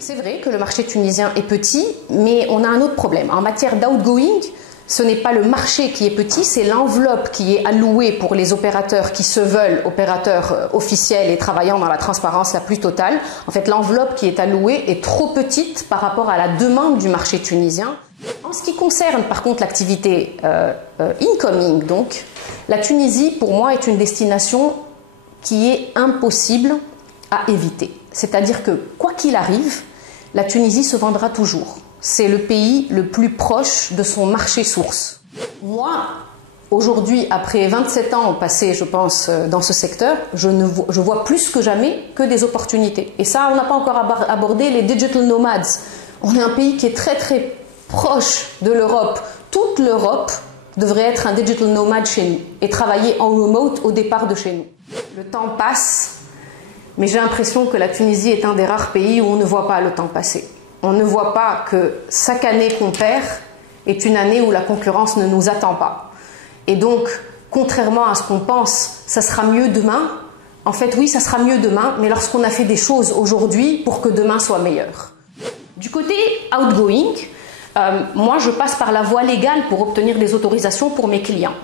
C'est vrai que le marché tunisien est petit, mais on a un autre problème. En matière d'outgoing, ce n'est pas le marché qui est petit, c'est l'enveloppe qui est allouée pour les opérateurs qui se veulent opérateurs officiels et travaillant dans la transparence la plus totale. En fait, l'enveloppe qui est allouée est trop petite par rapport à la demande du marché tunisien. En ce qui concerne par contre l'activité incoming, donc, la Tunisie pour moi est une destination qui est impossible à éviter. C'est-à-dire que quoi qu'il arrive, la Tunisie se vendra toujours. C'est le pays le plus proche de son marché source. Moi, aujourd'hui, après 27 ans passés, je pense, dans ce secteur, je vois plus que jamais que des opportunités. Et ça, on n'a pas encore abordé les digital nomades. On est un pays qui est très très proche de l'Europe. Toute l'Europe devrait être un digital nomade chez nous et travailler en remote au départ de chez nous. Le temps passe, mais j'ai l'impression que la Tunisie est un des rares pays où on ne voit pas le temps passer. On ne voit pas que chaque année qu'on perd est une année où la concurrence ne nous attend pas. Et donc, contrairement à ce qu'on pense, ça sera mieux demain. En fait, oui, ça sera mieux demain, mais lorsqu'on a fait des choses aujourd'hui pour que demain soit meilleur. Du côté outgoing, moi, je passe par la voie légale pour obtenir des autorisations pour mes clients.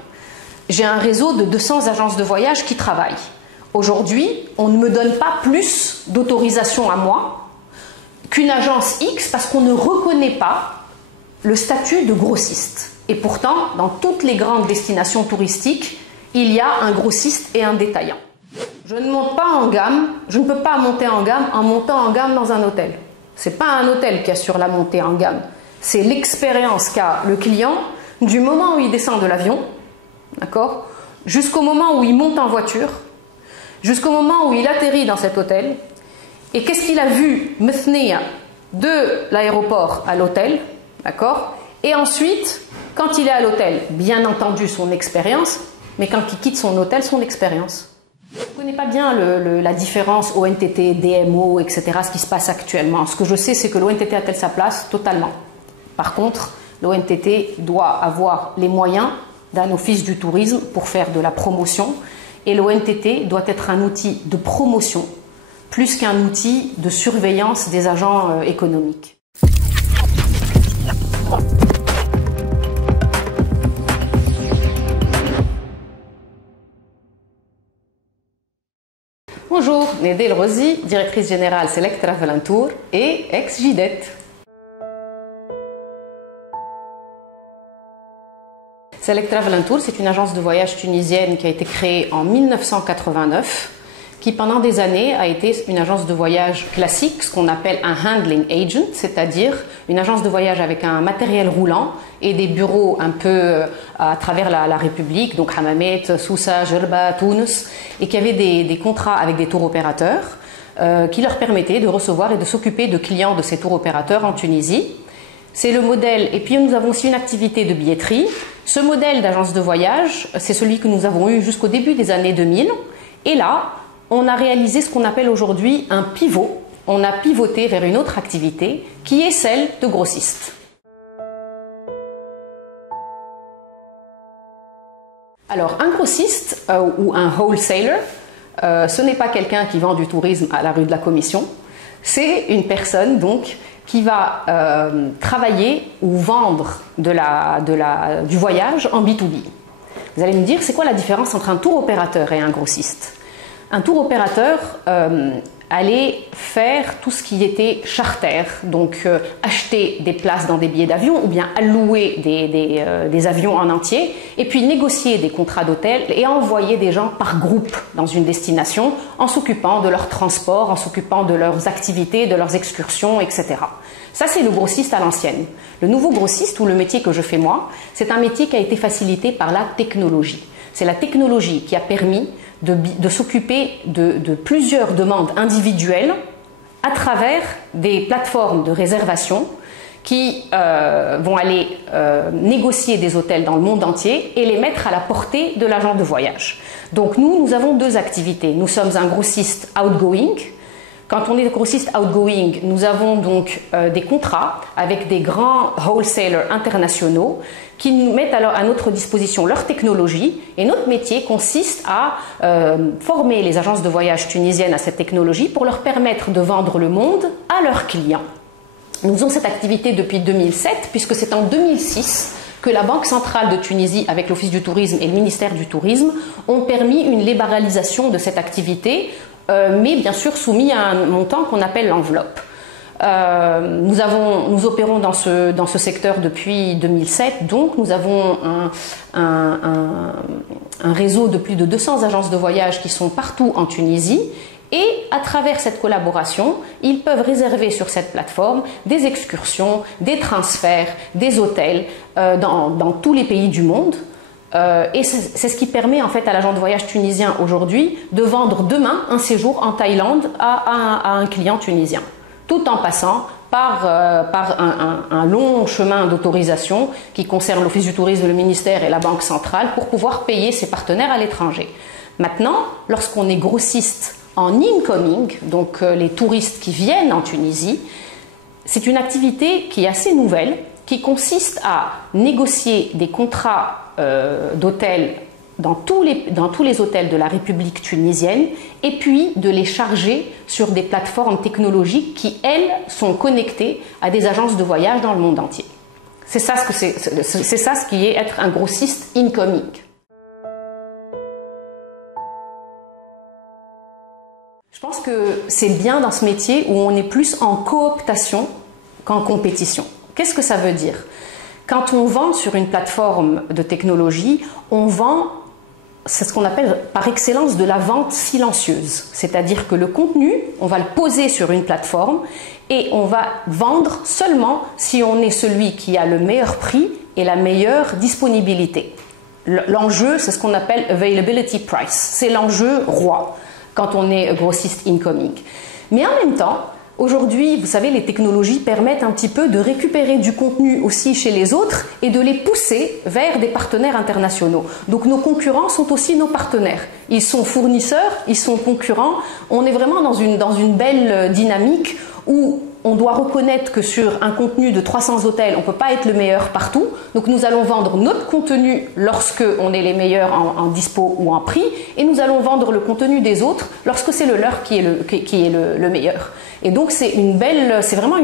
J'ai un réseau de 200 agences de voyage qui travaillent. Aujourd'hui, on ne me donne pas plus d'autorisation à moi qu'une agence X parce qu'on ne reconnaît pas le statut de grossiste. Et pourtant, dans toutes les grandes destinations touristiques, il y a un grossiste et un détaillant. Je ne monte pas en gamme, je ne peux pas monter en gamme en montant en gamme dans un hôtel. Ce n'est pas un hôtel qui assure la montée en gamme, c'est l'expérience qu'a le client du moment où il descend de l'avion, d'accord, jusqu'au moment où il monte en voiture, jusqu'au moment où il atterrit dans cet hôtel. Et qu'est-ce qu'il a vu de l'aéroport à l'hôtel, d'accord? Et ensuite, quand il est à l'hôtel, bien entendu son expérience, mais quand il quitte son hôtel, son expérience. Je ne connais pas bien la différence ONTT, DMO, etc., ce qui se passe actuellement. Ce que je sais, c'est que l'ONTT a-t-elle sa place? Totalement. Par contre, l'ONTT doit avoir les moyens d'un office du tourisme pour faire de la promotion, et l'ONTT doit être un outil de promotion plus qu'un outil de surveillance des agents économiques. Bonjour, Nedel Rosi, directrice générale Select Travel & Tour et ex-JDET. Select Travel & Tour, c'est une agence de voyage tunisienne qui a été créée en 1989, qui pendant des années a été une agence de voyage classique, ce qu'on appelle un handling agent, c'est-à-dire une agence de voyage avec un matériel roulant et des bureaux un peu à travers la République, donc Hammamet, Sousa, Jerba, Tunis, et qui avait des contrats avec des tours opérateurs qui leur permettaient de recevoir et de s'occuper de clients de ces tours opérateurs en Tunisie. C'est le modèle, et puis nous avons aussi une activité de billetterie. Ce modèle d'agence de voyage, c'est celui que nous avons eu jusqu'au début des années 2000, et là, on a réalisé ce qu'on appelle aujourd'hui un pivot. On a pivoté vers une autre activité qui est celle de grossiste. Alors, un grossiste ou un wholesaler, ce n'est pas quelqu'un qui vend du tourisme à la rue de la Commission. C'est une personne donc qui va travailler ou vendre du voyage en B2B. Vous allez me dire, c'est quoi la différence entre un tour opérateur et un grossiste? Un tour opérateur allait faire tout ce qui était charter, donc acheter des places dans des billets d'avion ou bien allouer des avions en entier et puis négocier des contrats d'hôtel et envoyer des gens par groupe dans une destination en s'occupant de leur transport, en s'occupant de leurs activités, de leurs excursions, etc. Ça, c'est le grossiste à l'ancienne. Le nouveau grossiste, ou le métier que je fais moi, c'est un métier qui a été facilité par la technologie. C'est la technologie qui a permis de s'occuper de plusieurs demandes individuelles à travers des plateformes de réservation qui vont aller négocier des hôtels dans le monde entier et les mettre à la portée de l'agent de voyage. Donc nous avons deux activités. Nous sommes un grossiste outgoing. Quand on est grossiste outgoing, nous avons donc des contrats avec des grands wholesalers internationaux qui nous mettent alors à notre disposition leur technologie, et notre métier consiste à former les agences de voyage tunisiennes à cette technologie pour leur permettre de vendre le monde à leurs clients. Nous faisons cette activité depuis 2007 puisque c'est en 2006 que la Banque centrale de Tunisie, avec l'Office du tourisme et le ministère du tourisme, ont permis une libéralisation de cette activité, mais bien sûr soumis à un montant qu'on appelle l'enveloppe. Nous opérons dans ce secteur depuis 2007, donc nous avons un réseau de plus de 200 agences de voyage qui sont partout en Tunisie. Et à travers cette collaboration, ils peuvent réserver sur cette plateforme des excursions, des transferts, des hôtels dans tous les pays du monde. Et c'est ce qui permet en fait à l'agent de voyage tunisien aujourd'hui de vendre demain un séjour en Thaïlande à un client tunisien, tout en passant par un long chemin d'autorisation qui concerne l'Office du tourisme, le ministère et la Banque centrale pour pouvoir payer ses partenaires à l'étranger. Maintenant, lorsqu'on est grossiste en incoming, donc les touristes qui viennent en Tunisie, c'est une activité qui est assez nouvelle, qui consiste à négocier des contrats d'hôtels dans tous les hôtels de la République tunisienne et puis de les charger sur des plateformes technologiques qui, elles, sont connectées à des agences de voyage dans le monde entier. C'est ça ce qui est être un grossiste incoming. Je pense que c'est bien dans ce métier où on est plus en cooptation qu'en compétition. Qu'est-ce que ça veut dire? Quand on vend sur une plateforme de technologie, on vend, c'est ce qu'on appelle par excellence de la vente silencieuse. C'est-à-dire que le contenu, on va le poser sur une plateforme et on va vendre seulement si on est celui qui a le meilleur prix et la meilleure disponibilité. L'enjeu, c'est ce qu'on appelle availability price. C'est l'enjeu roi quand on est grossiste incoming. Mais en même temps, aujourd'hui, vous savez, les technologies permettent un petit peu de récupérer du contenu aussi chez les autres et de les pousser vers des partenaires internationaux. Donc nos concurrents sont aussi nos partenaires. Ils sont fournisseurs, ils sont concurrents. On est vraiment dans une belle dynamique où on doit reconnaître que sur un contenu de 300 hôtels, on ne peut pas être le meilleur partout. Donc nous allons vendre notre contenu lorsque on est les meilleurs en dispo ou en prix, et nous allons vendre le contenu des autres lorsque c'est le leur qui est le meilleur. Et donc c'est vraiment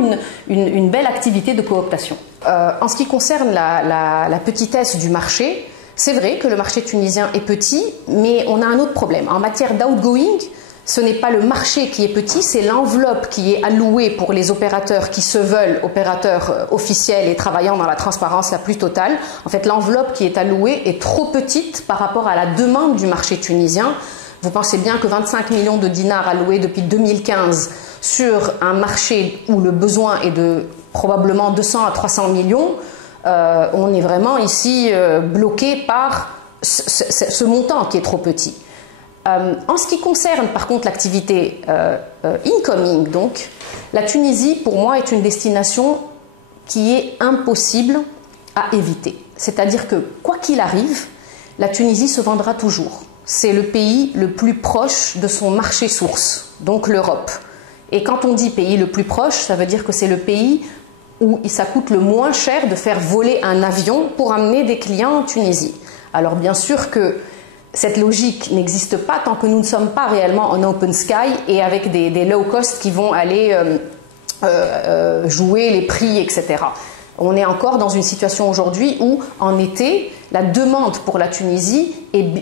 une belle activité de cooptation. En ce qui concerne la petitesse du marché, c'est vrai que le marché tunisien est petit, mais on a un autre problème. En matière d'outgoing, ce n'est pas le marché qui est petit, c'est l'enveloppe qui est allouée pour les opérateurs qui se veulent opérateurs officiels et travaillant dans la transparence la plus totale. En fait, l'enveloppe qui est allouée est trop petite par rapport à la demande du marché tunisien. Vous pensez bien que 25 millions de dinars alloués depuis 2015 sur un marché où le besoin est de probablement 200 à 300 millions, on est vraiment ici bloqué par ce montant qui est trop petit. En ce qui concerne par contre l'activité incoming, donc, la Tunisie pour moi est une destination qui est impossible à éviter. C'est-à-dire que quoi qu'il arrive, la Tunisie se vendra toujours. C'est le pays le plus proche de son marché source, donc l'Europe. Et quand on dit pays le plus proche, ça veut dire que c'est le pays où ça coûte le moins cher de faire voler un avion pour amener des clients en Tunisie. Alors bien sûr que cette logique n'existe pas tant que nous ne sommes pas réellement en open sky et avec des low cost qui vont aller jouer les prix, etc. On est encore dans une situation aujourd'hui où, en été, la demande pour la Tunisie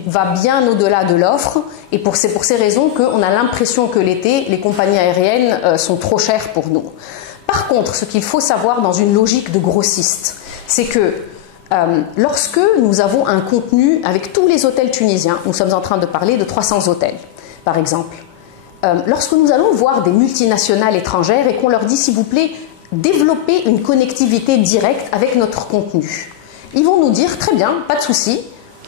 va bien au-delà de l'offre, et c'est pour ces raisons qu'on a l'impression que l'été, les compagnies aériennes sont trop chères pour nous. Par contre, ce qu'il faut savoir dans une logique de grossiste, c'est que lorsque nous avons un contenu avec tous les hôtels tunisiens, nous sommes en train de parler de 300 hôtels, par exemple, lorsque nous allons voir des multinationales étrangères et qu'on leur dit, s'il vous plaît, développer une connectivité directe avec notre contenu, ils vont nous dire, très bien, pas de souci,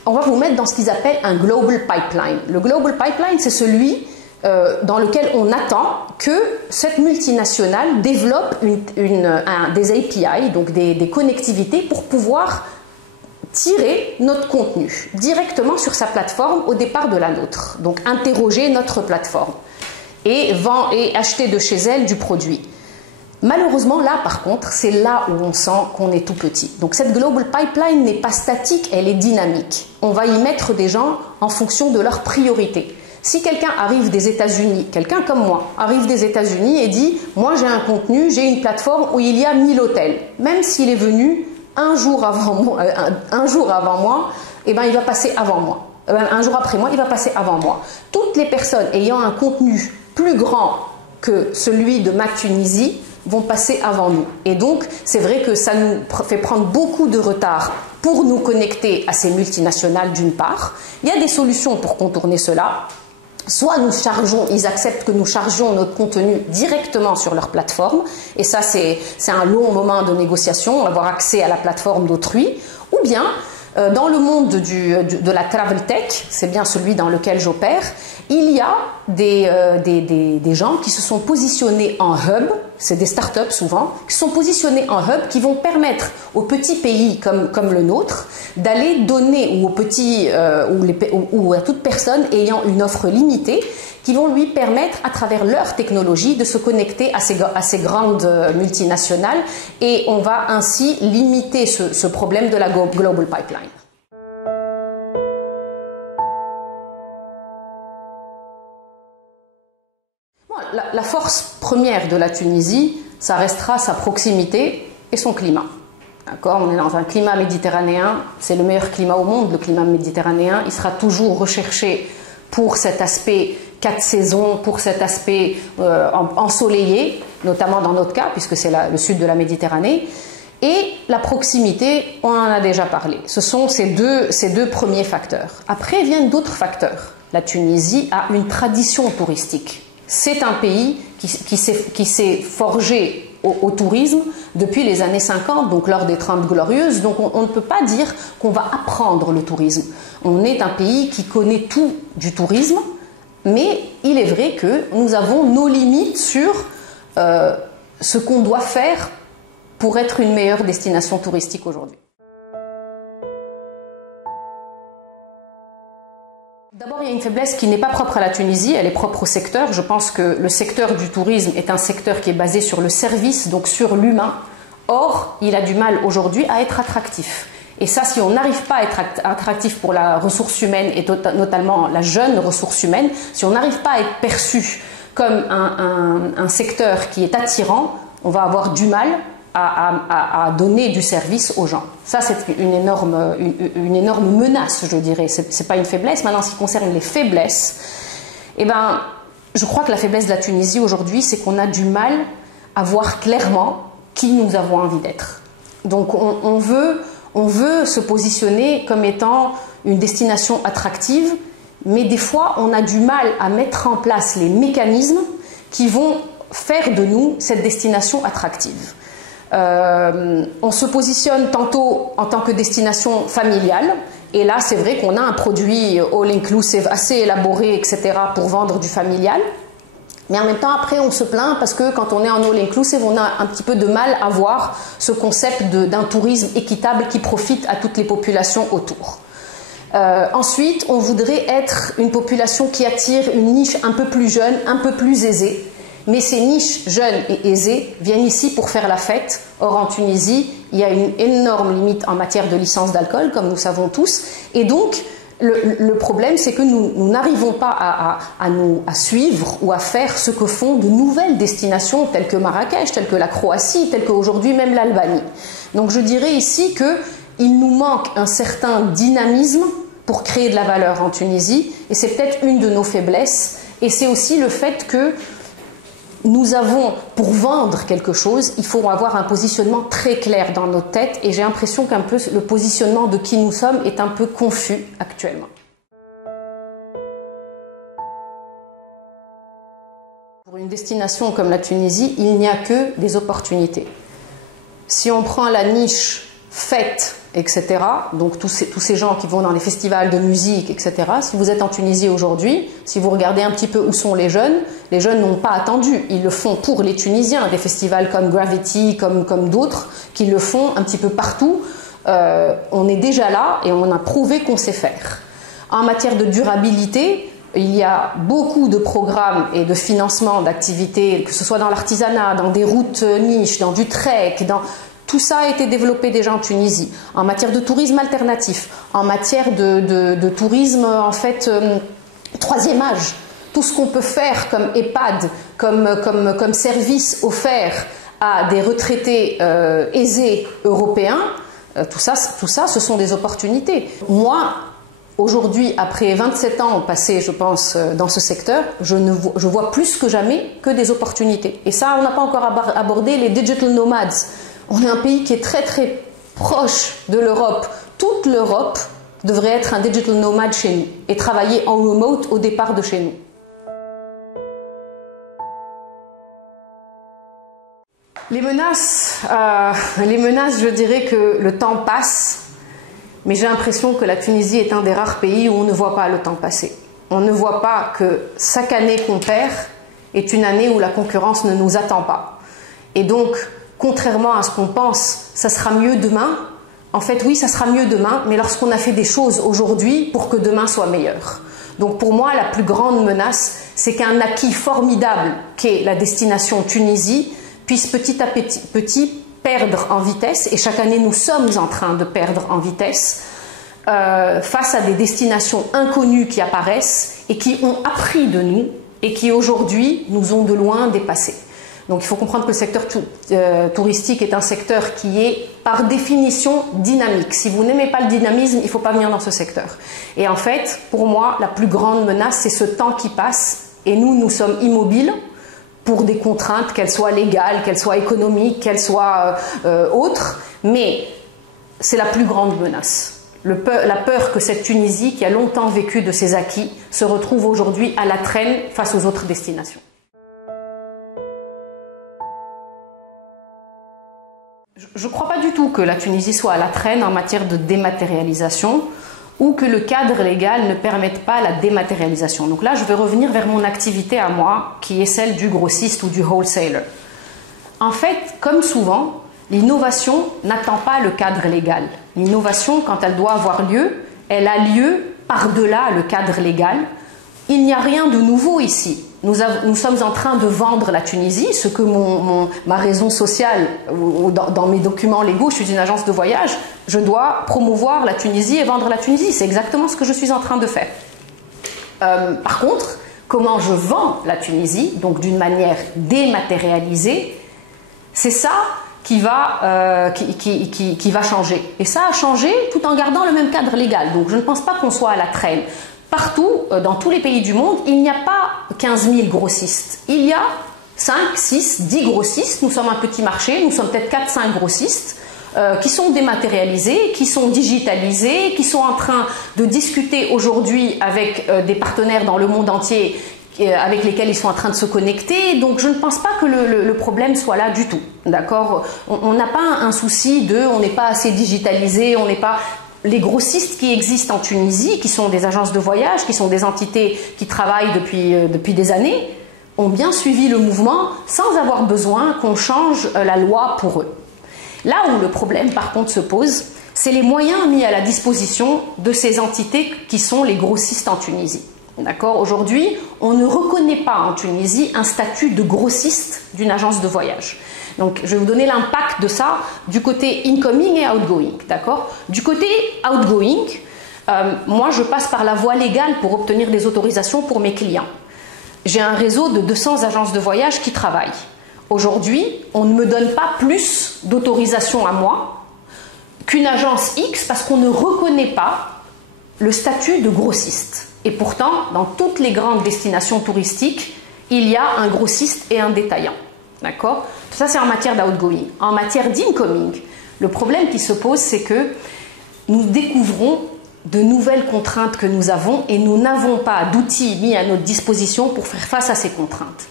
on va vous mettre dans ce qu'ils appellent un global pipeline. Le global pipeline, c'est celui dans lequel on attend que cette multinationale développe des API, donc des connectivités pour pouvoir tirer notre contenu directement sur sa plateforme au départ de la nôtre, donc interroger notre plateforme. et acheter de chez elle du produit. Malheureusement, là, par contre, c'est là où on sent qu'on est tout petit. Donc cette Global Pipeline n'est pas statique, elle est dynamique. On va y mettre des gens en fonction de leurs priorités. Si quelqu'un arrive des États-Unis, quelqu'un comme moi, arrive des États-Unis et dit « Moi, j'ai un contenu, j'ai une plateforme où il y a 1000 hôtels. » Même s'il est venu un jour avant moi, eh ben, il va passer avant moi. Un jour après moi, il va passer avant moi. Toutes les personnes ayant un contenu plus grand que celui de ma Tunisie vont passer avant nous. Et donc, c'est vrai que ça nous fait prendre beaucoup de retard pour nous connecter à ces multinationales d'une part. Il y a des solutions pour contourner cela. Soit nous chargeons, ils acceptent que nous chargeons notre contenu directement sur leur plateforme, et ça c'est un long moment de négociation, avoir accès à la plateforme d'autrui, ou bien dans le monde de la travel tech, c'est bien celui dans lequel j'opère, il y a des gens qui se sont positionnés en hub, c'est des startups souvent, qui sont positionnés en hub qui vont permettre aux petits pays comme le nôtre d'aller donner, ou aux petits ou à toute personne ayant une offre limitée, qui vont lui permettre à travers leur technologie de se connecter à ces grandes multinationales, et on va ainsi limiter ce problème de la Global Pipeline. La force première de la Tunisie, ça restera sa proximité et son climat. D'accord, on est dans un climat méditerranéen, c'est le meilleur climat au monde, le climat méditerranéen. Il sera toujours recherché pour cet aspect 4 saisons, pour cet aspect ensoleillé, notamment dans notre cas, puisque c'est le sud de la Méditerranée. Et la proximité, on en a déjà parlé. Ce sont ces deux premiers facteurs. Après viennent d'autres facteurs. La Tunisie a une tradition touristique. C'est un pays qui s'est forgé au tourisme depuis les années 50, donc lors des 30 Glorieuses. Donc on ne peut pas dire qu'on va apprendre le tourisme. On est un pays qui connaît tout du tourisme, mais il est vrai que nous avons nos limites sur ce qu'on doit faire pour être une meilleure destination touristique aujourd'hui. D'abord, il y a une faiblesse qui n'est pas propre à la Tunisie, elle est propre au secteur. Je pense que le secteur du tourisme est un secteur qui est basé sur le service, donc sur l'humain. Or, il a du mal aujourd'hui à être attractif. Et ça, si on n'arrive pas à être attractif pour la ressource humaine, et notamment la jeune ressource humaine, si on n'arrive pas à être perçu comme un secteur qui est attirant, on va avoir du mal à donner du service aux gens. Ça, c'est une énorme menace, je dirais. C'est pas une faiblesse. Maintenant, en ce qui concerne les faiblesses, eh ben, je crois que la faiblesse de la Tunisie aujourd'hui, c'est qu'on a du mal à voir clairement qui nous avons envie d'être. Donc, on veut se positionner comme étant une destination attractive, mais des fois, on a du mal à mettre en place les mécanismes qui vont faire de nous cette destination attractive. On se positionne tantôt en tant que destination familiale, et là c'est vrai qu'on a un produit all-inclusive assez élaboré, etc. pour vendre du familial, mais en même temps après on se plaint parce que quand on est en all-inclusive, on a un petit peu de mal à voir ce concept d'un tourisme équitable qui profite à toutes les populations autour. Ensuite, on voudrait être une population qui attire une niche un peu plus jeune, un peu plus aisée. Mais ces niches jeunes et aisées viennent ici pour faire la fête. Or, en Tunisie, il y a une énorme limite en matière de licence d'alcool, comme nous savons tous. Et donc, le problème, c'est que nous n'arrivons pas à suivre ou à faire ce que font de nouvelles destinations telles que Marrakech, telles que la Croatie, telles qu'aujourd'hui même l'Albanie. Donc, je dirais ici qu'il nous manque un certain dynamisme pour créer de la valeur en Tunisie. Et c'est peut-être une de nos faiblesses. Et c'est aussi le fait que nous avons, pour vendre quelque chose, il faut avoir un positionnement très clair dans notre tête, et j'ai l'impression qu'un peu le positionnement de qui nous sommes est un peu confus actuellement. Pour une destination comme la Tunisie, il n'y a que des opportunités. Si on prend la niche fête, etc., donc tous ces gens qui vont dans les festivals de musique, etc., si vous êtes en Tunisie aujourd'hui, si vous regardez un petit peu où sont les jeunes n'ont pas attendu, ils le font pour les Tunisiens, des festivals comme Gravity, comme d'autres, qui le font un petit peu partout. On est déjà là et on a prouvé qu'on sait faire. En matière de durabilité, Il y a beaucoup de programmes et de financement d'activités, que ce soit dans l'artisanat, dans des routes niches, dans du trek, tout ça a été développé déjà en Tunisie, en matière de tourisme alternatif, en matière de tourisme en fait troisième âge. Tout ce qu'on peut faire comme EHPAD, comme service offert à des retraités aisés européens, tout ça, ce sont des opportunités. Moi, aujourd'hui, après 27 ans passés, je pense, dans ce secteur, je vois plus que jamais que des opportunités. Et ça, on n'a pas encore abordé les digital nomads. On est un pays qui est très très proche de l'Europe. Toute l'Europe devrait être un digital nomad chez nous et travailler en remote au départ de chez nous. Les menaces, je dirais que le temps passe, mais j'ai l'impression que la Tunisie est un des rares pays où on ne voit pas le temps passer. On ne voit pas que chaque année qu'on perd est une année où la concurrence ne nous attend pas. Et donc, contrairement à ce qu'on pense, ça sera mieux demain. En fait, oui, ça sera mieux demain, mais lorsqu'on a fait des choses aujourd'hui pour que demain soit meilleur. Donc pour moi, la plus grande menace, c'est qu'un acquis formidable qu'est la destination Tunisie puisse petit à petit perdre en vitesse, et chaque année nous sommes en train de perdre en vitesse face à des destinations inconnues qui apparaissent et qui ont appris de nous et qui aujourd'hui nous ont de loin dépassés. Donc il faut comprendre que le secteur touristique est un secteur qui est par définition dynamique. Si vous n'aimez pas le dynamisme, il ne faut pas venir dans ce secteur. Et en fait, pour moi, la plus grande menace, c'est ce temps qui passe et nous sommes immobiles pour des contraintes, qu'elles soient légales, qu'elles soient économiques, qu'elles soient autres, mais c'est la plus grande menace. La peur que cette Tunisie, qui a longtemps vécu de ses acquis, se retrouve aujourd'hui à la traîne face aux autres destinations. Je ne crois pas du tout que la Tunisie soit à la traîne en matière de dématérialisation ou que le cadre légal ne permette pas la dématérialisation. Donc là, je vais revenir vers mon activité à moi, qui est celle du grossiste ou du wholesaler. En fait, comme souvent, l'innovation n'attend pas le cadre légal. L'innovation, quand elle doit avoir lieu, elle a lieu par-delà le cadre légal. Il n'y a rien de nouveau ici. Nous sommes en train de vendre la Tunisie, ce que ma raison sociale, dans mes documents légaux, je suis une agence de voyage, je dois promouvoir la Tunisie et vendre la Tunisie. C'est exactement ce que je suis en train de faire. Par contre, comment je vends la Tunisie, donc d'une manière dématérialisée, c'est ça qui va changer. Et ça a changé tout en gardant le même cadre légal. Donc je ne pense pas qu'on soit à la traîne. Partout, dans tous les pays du monde, il n'y a pas 15 000 grossistes. Il y a 5, 6, 10 grossistes. Nous sommes un petit marché, nous sommes peut-être 4, 5 grossistes qui sont dématérialisés, qui sont digitalisés, qui sont en train de discuter aujourd'hui avec des partenaires dans le monde entier avec lesquels ils sont en train de se connecter. Donc je ne pense pas que le problème soit là du tout. D'accord ? On n'a pas un souci on n'est pas assez digitalisé, on n'est pas... Les grossistes qui existent en Tunisie, qui sont des agences de voyage, qui sont des entités qui travaillent depuis des années, ont bien suivi le mouvement sans avoir besoin qu'on change la loi pour eux. Là où le problème par contre se pose, c'est les moyens mis à la disposition de ces entités qui sont les grossistes en Tunisie. D'accord ? Aujourd'hui, on ne reconnaît pas en Tunisie un statut de grossiste d'une agence de voyage. Donc, je vais vous donner l'impact de ça du côté incoming et outgoing. D'accord ? Du côté outgoing, moi, je passe par la voie légale pour obtenir des autorisations pour mes clients. J'ai un réseau de 200 agences de voyage qui travaillent. Aujourd'hui, on ne me donne pas plus d'autorisation à moi qu'une agence X parce qu'on ne reconnaît pas le statut de grossiste. Et pourtant, dans toutes les grandes destinations touristiques, il y a un grossiste et un détaillant. D'accord ? Tout ça, c'est en matière d'outgoing. En matière d'incoming, le problème qui se pose, c'est que nous découvrons de nouvelles contraintes que nous avons et nous n'avons pas d'outils mis à notre disposition pour faire face à ces contraintes.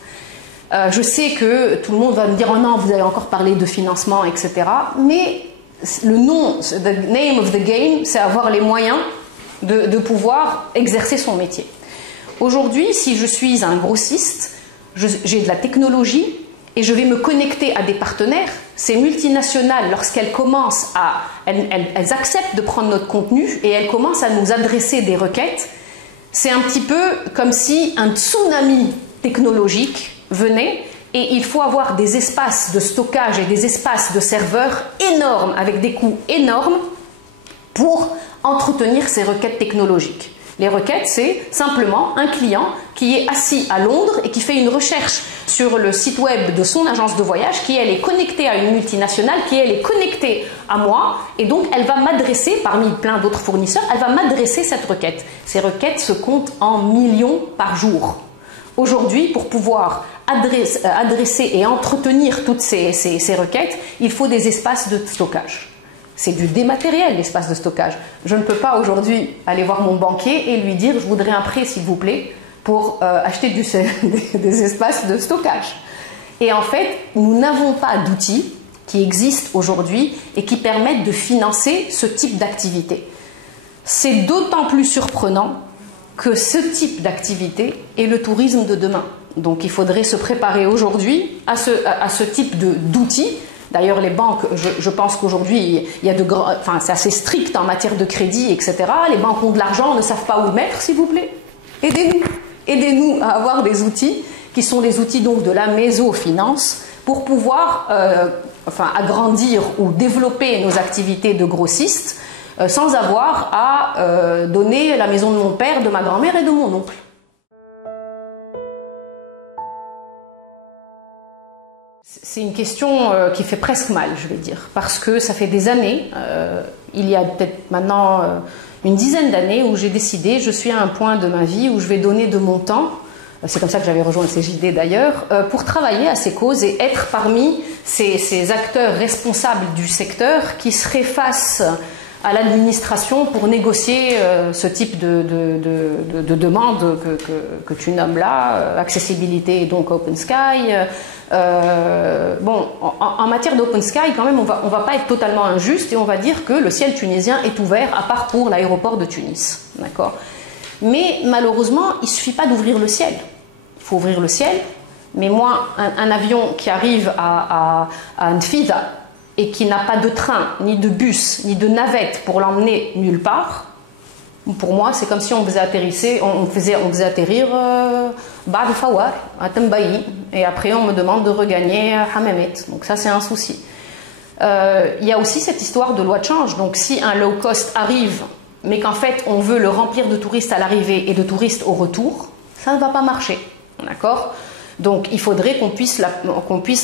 Je sais que tout le monde va me dire « Oh non, vous avez encore parlé de financement, etc. » Mais le nom, the name of the game, c'est avoir les moyens de pouvoir exercer son métier. Aujourd'hui, si je suis un grossiste, j'ai de la technologie, et je vais me connecter à des partenaires. Ces multinationales, lorsqu'elles commencent elles acceptent de prendre notre contenu et elles commencent à nous adresser des requêtes, C'est un petit peu comme si un tsunami technologique venait et il faut avoir des espaces de stockage et des espaces de serveurs énormes avec des coûts énormes pour entretenir ces requêtes technologiques. Les requêtes, c'est simplement un client qui est assis à Londres et qui fait une recherche sur le site web de son agence de voyage, qui elle est connectée à une multinationale, qui elle est connectée à moi, et donc elle va m'adresser, parmi plein d'autres fournisseurs, elle va m'adresser cette requête. Ces requêtes se comptent en millions par jour. Aujourd'hui, pour pouvoir adresser et entretenir toutes ces requêtes, il faut des espaces de stockage. C'est du dématériel, l'espace de stockage. Je ne peux pas aujourd'hui aller voir mon banquier et lui dire « je voudrais un prêt s'il vous plaît pour acheter des espaces de stockage ». Et en fait, nous n'avons pas d'outils qui existent aujourd'hui et qui permettent de financer ce type d'activité. C'est d'autant plus surprenant que ce type d'activité est le tourisme de demain. Donc il faudrait se préparer aujourd'hui à ce type d'outils. D'ailleurs, les banques, je pense qu'aujourd'hui, c'est assez strict en matière de crédit, etc. Les banques ont de l'argent, ne savent pas où le mettre, s'il vous plaît. Aidez-nous. Aidez-nous à avoir des outils qui sont des outils donc de la mésofinance pour pouvoir agrandir ou développer nos activités de grossistes sans avoir à donner la maison de mon père, de ma grand-mère et de mon oncle. C'est une question qui fait presque mal, je vais dire, parce que ça fait des années, il y a peut-être maintenant une dizaine d'années, où j'ai décidé, je suis à un point de ma vie où je vais donner de mon temps, c'est comme ça que j'avais rejoint le CJD d'ailleurs, pour travailler à ces causes et être parmi ces acteurs responsables du secteur qui seraient face à l'administration pour négocier ce type de demande que tu nommes là, accessibilité donc Open Sky. En matière d'Open Sky, quand même, on va pas être totalement injuste et on va dire que le ciel tunisien est ouvert, à part pour l'aéroport de Tunis. D'accord ? Mais malheureusement, il ne suffit pas d'ouvrir le ciel. Il faut ouvrir le ciel, mais moi, un avion qui arrive à Nfida et qui n'a pas de train, ni de bus, ni de navette pour l'emmener nulle part, pour moi, c'est comme si on faisait atterrir Bab Fawar, à Tembaï, et après on me demande de regagner Hammamet. Donc ça, c'est un souci. Il y a aussi cette histoire de loi de change. Donc si un low cost arrive, mais qu'en fait on veut le remplir de touristes à l'arrivée et de touristes au retour, ça ne va pas marcher. D'accord ? Donc il faudrait qu'on puisse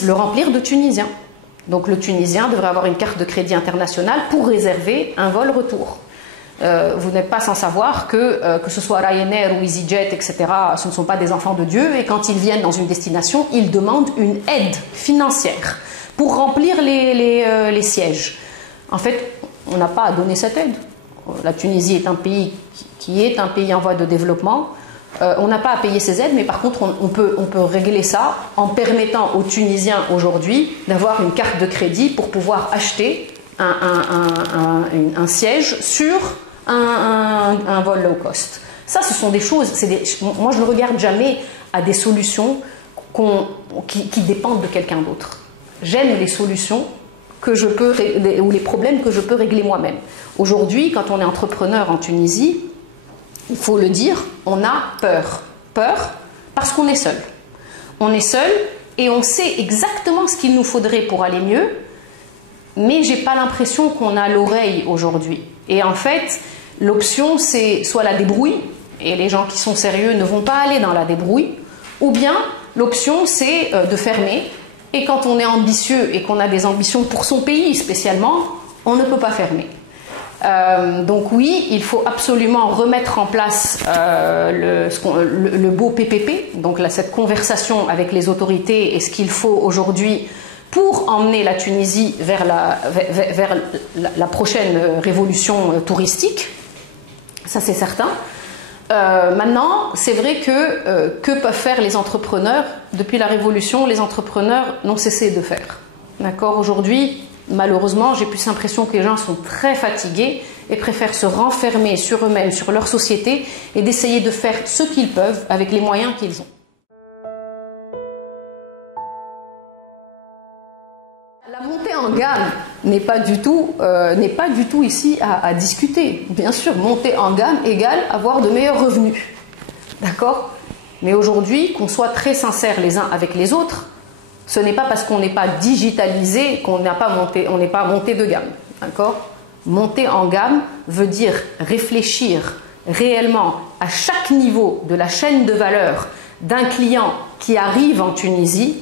le remplir de Tunisiens. Donc le Tunisien devrait avoir une carte de crédit internationale pour réserver un vol retour. Vous n'êtes pas sans savoir que ce soit Ryanair ou EasyJet, etc., ce ne sont pas des enfants de Dieu, et quand ils viennent dans une destination, ils demandent une aide financière pour remplir les sièges. En fait, on n'a pas à donner cette aide. La Tunisie est un pays qui est un pays en voie de développement. On n'a pas à payer ces aides, mais par contre, on peut régler ça en permettant aux Tunisiens aujourd'hui d'avoir une carte de crédit pour pouvoir acheter un siège sur un vol low cost. Ça, ce sont des choses, moi je ne regarde jamais à des solutions qui dépendent de quelqu'un d'autre. J'aime les solutions ou les problèmes que je peux régler moi-même. Aujourd'hui, quand on est entrepreneur en Tunisie, il faut le dire, on a peur. Peur parce qu'on est seul. On est seul et on sait exactement ce qu'il nous faudrait pour aller mieux, mais j'ai pas l'impression qu'on a l'oreille aujourd'hui. Et en fait, l'option, c'est soit la débrouille, et les gens qui sont sérieux ne vont pas aller dans la débrouille, ou bien l'option, c'est de fermer, et quand on est ambitieux et qu'on a des ambitions pour son pays spécialement, on ne peut pas fermer. Donc oui, il faut absolument remettre en place le beau PPP, donc là, cette conversation avec les autorités et ce qu'il faut aujourd'hui pour emmener la Tunisie vers la prochaine révolution touristique. Ça, c'est certain. Maintenant, c'est vrai que peuvent faire les entrepreneurs? Depuis la Révolution, les entrepreneurs n'ont cessé de faire. D'accord? Aujourd'hui, malheureusement, j'ai plus l'impression que les gens sont très fatigués et préfèrent se renfermer sur eux-mêmes, sur leur société, et d'essayer de faire ce qu'ils peuvent avec les moyens qu'ils ont. La montée en gamme n'est pas du tout ici à discuter. Bien sûr, monter en gamme égale avoir de meilleurs revenus. D'accord? Mais aujourd'hui, qu'on soit très sincères les uns avec les autres, ce n'est pas parce qu'on n'est pas digitalisé qu'on n'est pas monté de gamme. D'accord? Monter en gamme veut dire réfléchir réellement à chaque niveau de la chaîne de valeur d'un client qui arrive en Tunisie.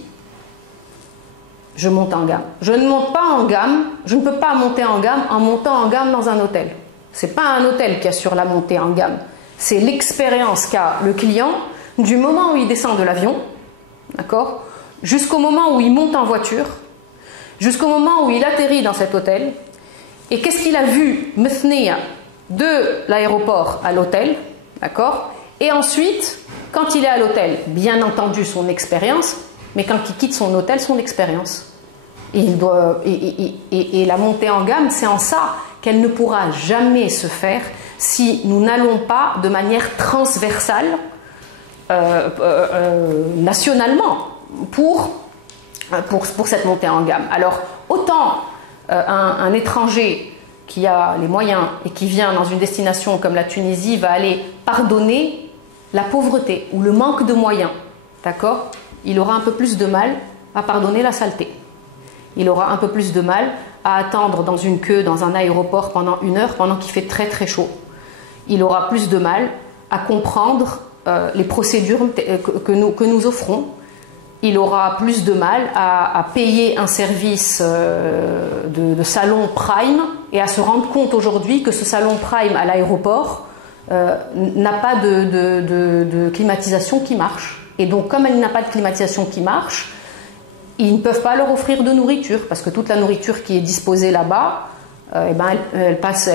Je monte en gamme. Je ne monte pas en gamme, je ne peux pas monter en gamme en montant en gamme dans un hôtel. Ce n'est pas un hôtel qui assure la montée en gamme. C'est l'expérience qu'a le client du moment où il descend de l'avion, d'accord, jusqu'au moment où il monte en voiture, jusqu'au moment où il atterrit dans cet hôtel. Et qu'est-ce qu'il a vu de l'aéroport à l'hôtel, d'accord? Et ensuite, quand il est à l'hôtel, bien entendu son expérience, mais quand il quitte son hôtel, son expérience. Et la montée en gamme, c'est en ça qu'elle ne pourra jamais se faire si nous n'allons pas de manière transversale, nationalement, pour cette montée en gamme. Alors, autant un étranger qui a les moyens et qui vient dans une destination comme la Tunisie va aller pardonner la pauvreté ou le manque de moyens, d'accord? Il aura un peu plus de mal à pardonner la saleté. Il aura un peu plus de mal à attendre dans une queue dans un aéroport pendant 1 heure pendant qu'il fait très très chaud. Il aura plus de mal à comprendre les procédures que nous offrons. Il aura plus de mal à payer un service de salon Prime et à se rendre compte aujourd'hui que ce salon Prime à l'aéroport n'a pas de climatisation qui marche. Et donc, comme elle n'a pas de climatisation qui marche, ils ne peuvent pas leur offrir de nourriture, parce que toute la nourriture qui est disposée là-bas, elle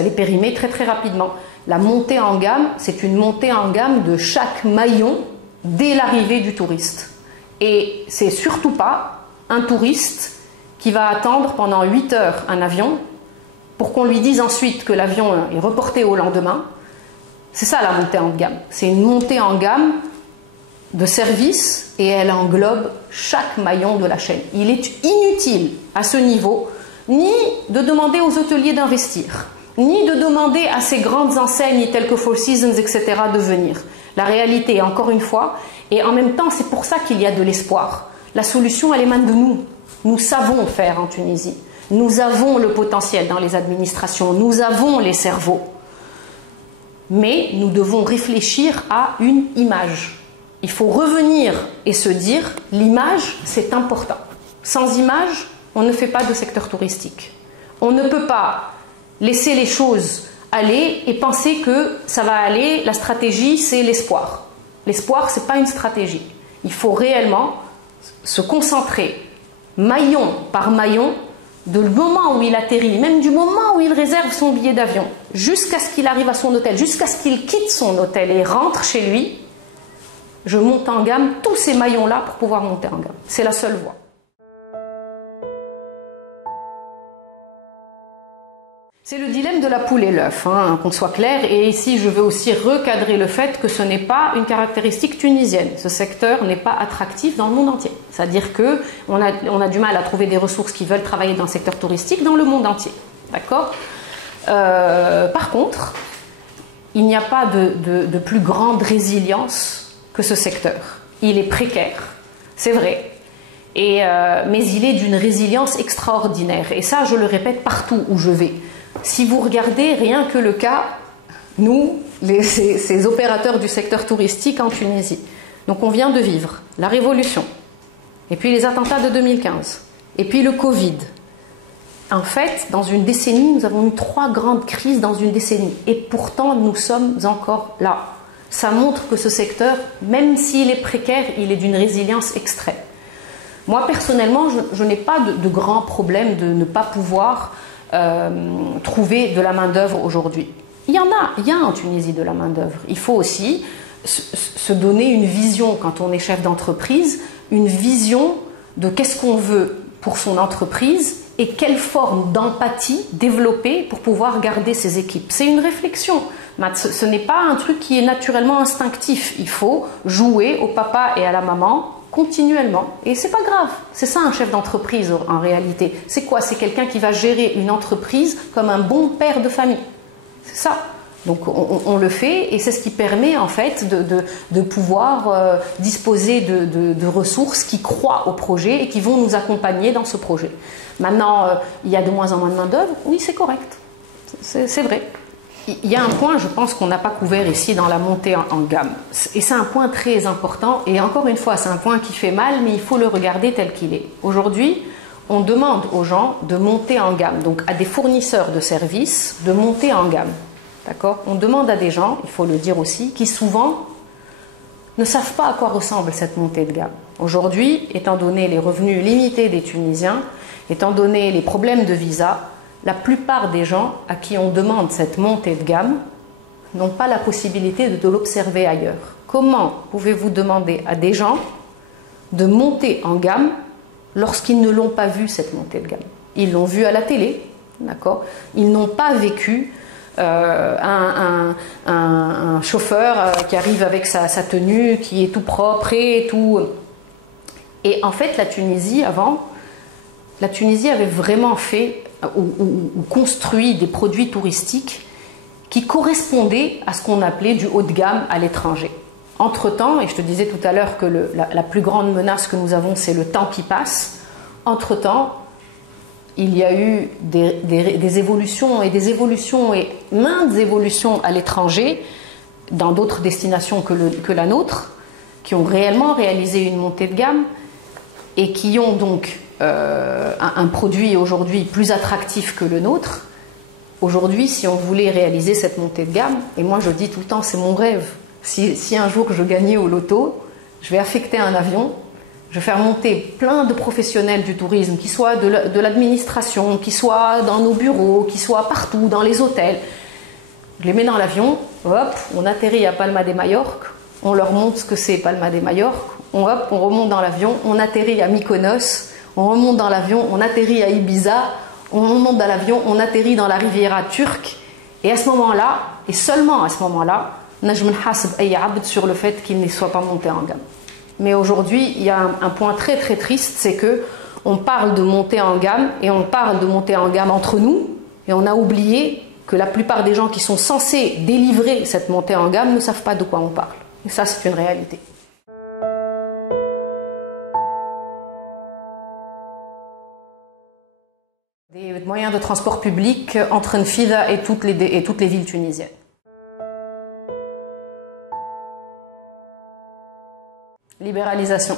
est périmée très très rapidement. La montée en gamme, c'est une montée en gamme de chaque maillon dès l'arrivée du touriste. Et c'est surtout pas un touriste qui va attendre pendant 8 heures un avion pour qu'on lui dise ensuite que l'avion est reporté au lendemain. C'est ça la montée en gamme. C'est une montée en gamme de service et elle englobe chaque maillon de la chaîne. Il est inutile à ce niveau ni de demander aux hôteliers d'investir, ni de demander à ces grandes enseignes telles que Four Seasons, etc. de venir. La réalité, encore une fois, et en même temps, c'est pour ça qu'il y a de l'espoir. La solution, elle émane de nous. Nous savons faire en Tunisie. Nous avons le potentiel dans les administrations. Nous avons les cerveaux. Mais nous devons réfléchir à une image. Il faut revenir et se dire, l'image, c'est important. Sans image, on ne fait pas de secteur touristique. On ne peut pas laisser les choses aller et penser que ça va aller, la stratégie, c'est l'espoir. L'espoir, ce n'est pas une stratégie. Il faut réellement se concentrer, maillon par maillon, de le moment où il atterrit, même du moment où il réserve son billet d'avion, jusqu'à ce qu'il arrive à son hôtel, jusqu'à ce qu'il quitte son hôtel et rentre chez lui. Je monte en gamme tous ces maillons-là pour pouvoir monter en gamme. C'est la seule voie. C'est le dilemme de la poule et l'œuf, hein, qu'on soit clair. Et ici, je veux aussi recadrer le fait que ce n'est pas une caractéristique tunisienne. Ce secteur n'est pas attractif dans le monde entier. C'est-à-dire qu'on a du mal à trouver des ressources qui veulent travailler dans le secteur touristique dans le monde entier. D'accord ? Par contre, il n'y a pas de plus grande résilience que ce secteur. Il est précaire, c'est vrai, mais il est d'une résilience extraordinaire. Et ça, je le répète partout où je vais. Si vous regardez rien que le cas, nous, ces opérateurs du secteur touristique en Tunisie, donc on vient de vivre la révolution, et puis les attentats de 2015, et puis le Covid. En fait, dans une décennie, nous avons eu 3 grandes crises dans une décennie, et pourtant nous sommes encore là. Ça montre que ce secteur, même s'il est précaire, il est d'une résilience extrême. Moi, personnellement, je n'ai pas de grand problème de ne pas pouvoir trouver de la main-d'œuvre aujourd'hui. Il y a en Tunisie de la main-d'œuvre. Il faut aussi se donner une vision, quand on est chef d'entreprise, une vision de qu'est-ce qu'on veut pour son entreprise et quelle forme d'empathie développer pour pouvoir garder ses équipes. C'est une réflexion. Ce n'est pas un truc qui est naturellement instinctif. Il faut jouer au papa et à la maman continuellement. Et c'est pas grave. C'est ça un chef d'entreprise en réalité. C'est quoi? C'est quelqu'un qui va gérer une entreprise comme un bon père de famille. C'est ça. Donc on le fait et c'est ce qui permet en fait de pouvoir disposer de ressources qui croient au projet et qui vont nous accompagner dans ce projet. Maintenant, il y a de moins en moins de main-d'œuvre. Oui, c'est correct. C'est vrai. Il y a un point, je pense, qu'on n'a pas couvert ici dans la montée en gamme. Et c'est un point très important. Et encore une fois, c'est un point qui fait mal, mais il faut le regarder tel qu'il est. Aujourd'hui, on demande aux gens de monter en gamme, donc à des fournisseurs de services de monter en gamme. D'accord? On demande à des gens, il faut le dire aussi, qui souvent ne savent pas à quoi ressemble cette montée de gamme. Aujourd'hui, étant donné les revenus limités des Tunisiens, étant donné les problèmes de visa, la plupart des gens à qui on demande cette montée de gamme n'ont pas la possibilité de l'observer ailleurs. Comment pouvez-vous demander à des gens de monter en gamme lorsqu'ils ne l'ont pas vu, cette montée de gamme? Ils l'ont vu à la télé, d'accord? Ils n'ont pas vécu un chauffeur qui arrive avec sa tenue, qui est tout propre et tout. Et en fait, la Tunisie, avant, la Tunisie avait vraiment fait ou construit des produits touristiques qui correspondaient à ce qu'on appelait du haut de gamme à l'étranger. Entre-temps, et je te disais tout à l'heure que la plus grande menace que nous avons, c'est le temps qui passe. Entre-temps, il y a eu des évolutions et maintes évolutions à l'étranger, dans d'autres destinations que la nôtre, qui ont réellement réalisé une montée de gamme et qui ont donc un produit aujourd'hui plus attractif que le nôtre. Aujourd'hui, si on voulait réaliser cette montée de gamme, et moi je dis tout le temps, c'est mon rêve, si un jour je gagnais au loto, je vais affecter un avion, je vais faire monter plein de professionnels du tourisme, qui soient de l'administration, qui soient dans nos bureaux, qui soient partout, dans les hôtels. Je les mets dans l'avion, hop, on atterrit à Palma de Majorque, on leur montre ce que c'est Palma de Majorque, on remonte dans l'avion, on atterrit à Mykonos, on remonte dans l'avion, on atterrit à Ibiza, on remonte dans l'avion, on atterrit dans la Riviera turque, et à ce moment-là, et seulement à ce moment-là, Najm al-Hasb ay abd sur le fait qu'il ne soit pas monté en gamme. Mais aujourd'hui, il y a un point très très triste, c'est que on parle de montée en gamme, et on parle de montée en gamme entre nous, et on a oublié que la plupart des gens qui sont censés délivrer cette montée en gamme ne savent pas de quoi on parle. Et ça, c'est une réalité. Des moyens de transport public entre Nfida et toutes les villes tunisiennes. Libéralisation.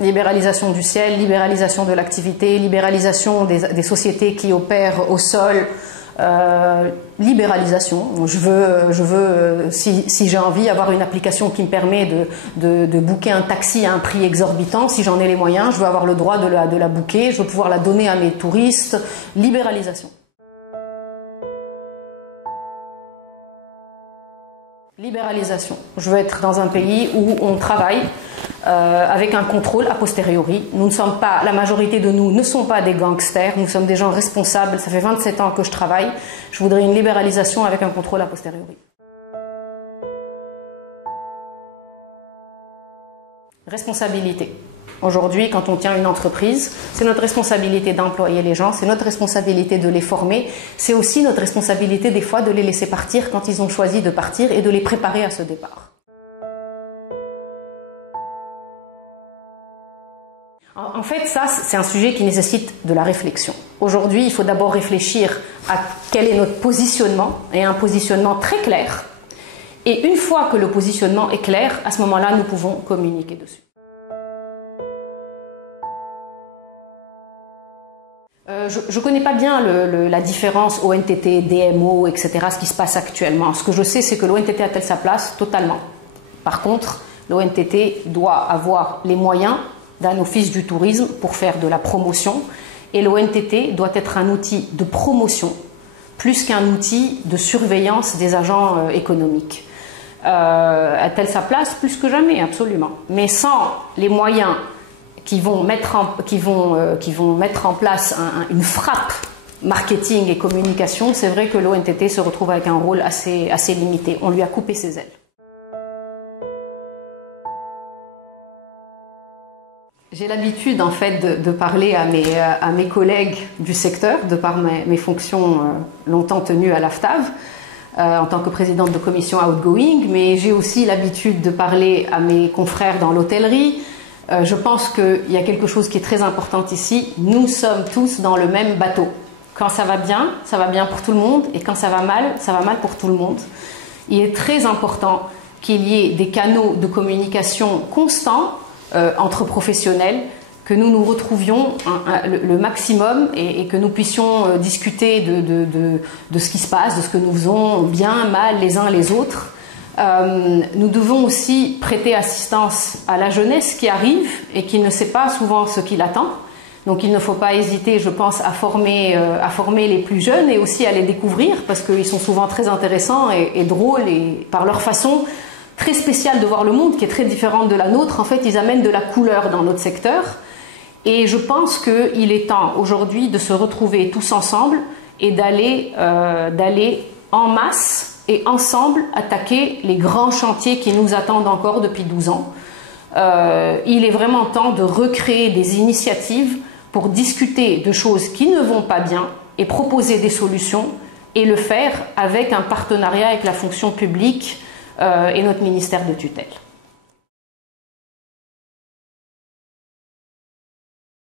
Libéralisation du ciel, libéralisation de l'activité, libéralisation des sociétés qui opèrent au sol, libéralisation. Je veux si j'ai envie, avoir une application qui me permet de booker un taxi à un prix exorbitant. Si j'en ai les moyens, je veux avoir le droit de la booker, je veux pouvoir la donner à mes touristes. Libéralisation. Libéralisation. Je veux être dans un pays où on travaille avec un contrôle a posteriori. Nous ne sommes pas, la majorité de nous ne sont pas des gangsters, nous sommes des gens responsables. Ça fait 27 ans que je travaille. Je voudrais une libéralisation avec un contrôle a posteriori. Responsabilité. Aujourd'hui, quand on tient une entreprise, c'est notre responsabilité d'employer les gens, c'est notre responsabilité de les former, c'est aussi notre responsabilité des fois de les laisser partir quand ils ont choisi de partir et de les préparer à ce départ. En fait, ça, c'est un sujet qui nécessite de la réflexion. Aujourd'hui, il faut d'abord réfléchir à quel est notre positionnement, et un positionnement très clair. Et une fois que le positionnement est clair, à ce moment-là, nous pouvons communiquer dessus. Je ne connais pas bien la différence ONTT, DMO, etc., ce qui se passe actuellement. Ce que je sais, c'est que l'ONTT a-t-elle sa place? Totalement. Par contre, l'ONTT doit avoir les moyens d'un office du tourisme pour faire de la promotion, et l'ONTT doit être un outil de promotion plus qu'un outil de surveillance des agents économiques. A-t-elle sa place? Plus que jamais, absolument. Mais sans les moyens qui vont mettre en place une frappe marketing et communication, c'est vrai que l'ONTT se retrouve avec un rôle assez limité. On lui a coupé ses ailes. J'ai l'habitude en fait de parler à mes collègues du secteur, de par mes fonctions longtemps tenues à l'AFTAV, en tant que présidente de commission outgoing, mais j'ai aussi l'habitude de parler à mes confrères dans l'hôtellerie. Je pense qu'il y a quelque chose qui est très important ici. Nous sommes tous dans le même bateau. Quand ça va bien pour tout le monde, et quand ça va mal pour tout le monde. Il est très important qu'il y ait des canaux de communication constants entre professionnels, que nous nous retrouvions le maximum et que nous puissions discuter de ce qui se passe, de ce que nous faisons bien, mal les uns les autres. Nous devons aussi prêter assistance à la jeunesse qui arrive et qui ne sait pas souvent ce qu'il attend. Donc il ne faut pas hésiter, je pense, à former les plus jeunes et aussi à les découvrir parce qu'ils sont souvent très intéressants et drôles et par leur façon très spéciale de voir le monde qui est très différente de la nôtre. En fait, ils amènent de la couleur dans notre secteur et je pense qu'il est temps aujourd'hui de se retrouver tous ensemble et d'aller en masse et ensemble attaquer les grands chantiers qui nous attendent encore depuis 12 ans. Il est vraiment temps de recréer des initiatives pour discuter de choses qui ne vont pas bien et proposer des solutions et le faire avec un partenariat avec la fonction publique et notre ministère de tutelle.